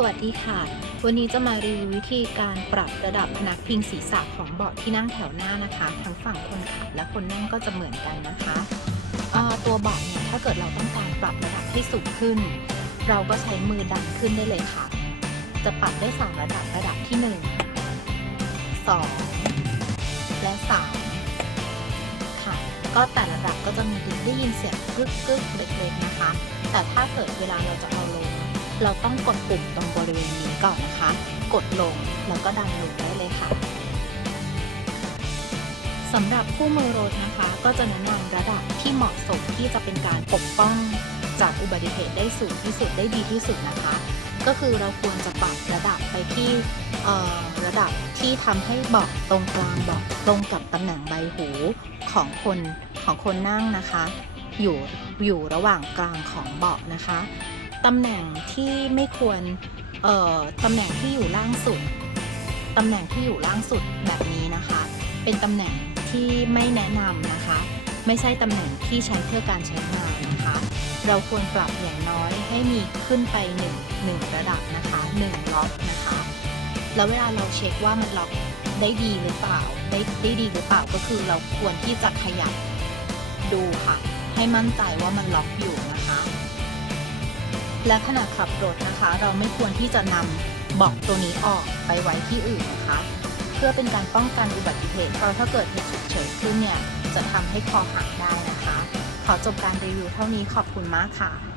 สวัสดีค่ะ วันนี้จะมารีวิววิธีการปรับระดับพนักพิงศีรษะของเบาะที่นั่งแถวหน้านะคะ ทั้งฝั่งคนขับและคนนั่งก็จะเหมือนกันนะคะตัวเบาะเนี่ยถ้าเกิดเราต้องการปรับระดับให้สูงขึ้น เราก็ใช้มือดันขึ้นได้เลยค่ะ จะปรับได้สองระดับระดับที่หนึ่งสองและสามค่ะ ก็แต่ละระดับก็จะมีได้ยินเสียงกึกกึกเล็กๆนะคะ แต่ถ้าเกิดเวลาเราจะเอาล เราต้องกดปุ่มตรงบริเวณนี้ก่อนนะคะ กดลงแล้วก็ดันลงได้เลยค่ะสำหรับคู่มือรถนะคะ ก็จะแนะนำระดับที่เหมาะสมที่จะเป็นการปกป้องจากอุบัติเหตุได้สูงที่สุดได้ดีที่สุดนะคะ ก็คือเราควรจะปรับระดับไปที่ระดับที่ทำให้เบาะตรงกลางเบาะตรงกับตำแหน่งใบหูของคนของคนนั่งนะคะ อยู่อยู่ระหว่างกลางของเบาะนะคะ ตำแหน่งที่ไม่ควรเอ่อตำแหน่งที่อยู่ล่างสุดตำแหน่งที่อยู่ล่างสุดแบบนี้นะคะ เป็นตำแหน่งที่ไม่แนะนำนะคะ ไม่ใช่ตำแหน่งที่ใช้เพื่อการใช้งานนะคะ เราควรปรับอย่างน้อยให้มีขึ้นไป1 1ระดับนะคะ1ล็อกนะคะ แล้วเวลาเราเช็คว่ามันล็อกได้ดีหรือเปล่าได้ได้ดีหรือเปล่าก็คือเราควรที่จะขยับดูค่ะ ให้มั่นใจว่ามันล็อกอยู่นะคะ และขณะขับรถนะคะ เราไม่ควรที่จะนำเบอกตัวนี้ออกไปไว้ที่อื่นนะคะ เพื่อเป็นการป้องกันอุบัติเหตุเพราะถ้าเกิดเหตุฉุกเฉินขึ้นเนี่ยจะทำให้คอหักได้นะคะ ขอจบการรีวิวเท่านี้ขอบคุณมากค่ะ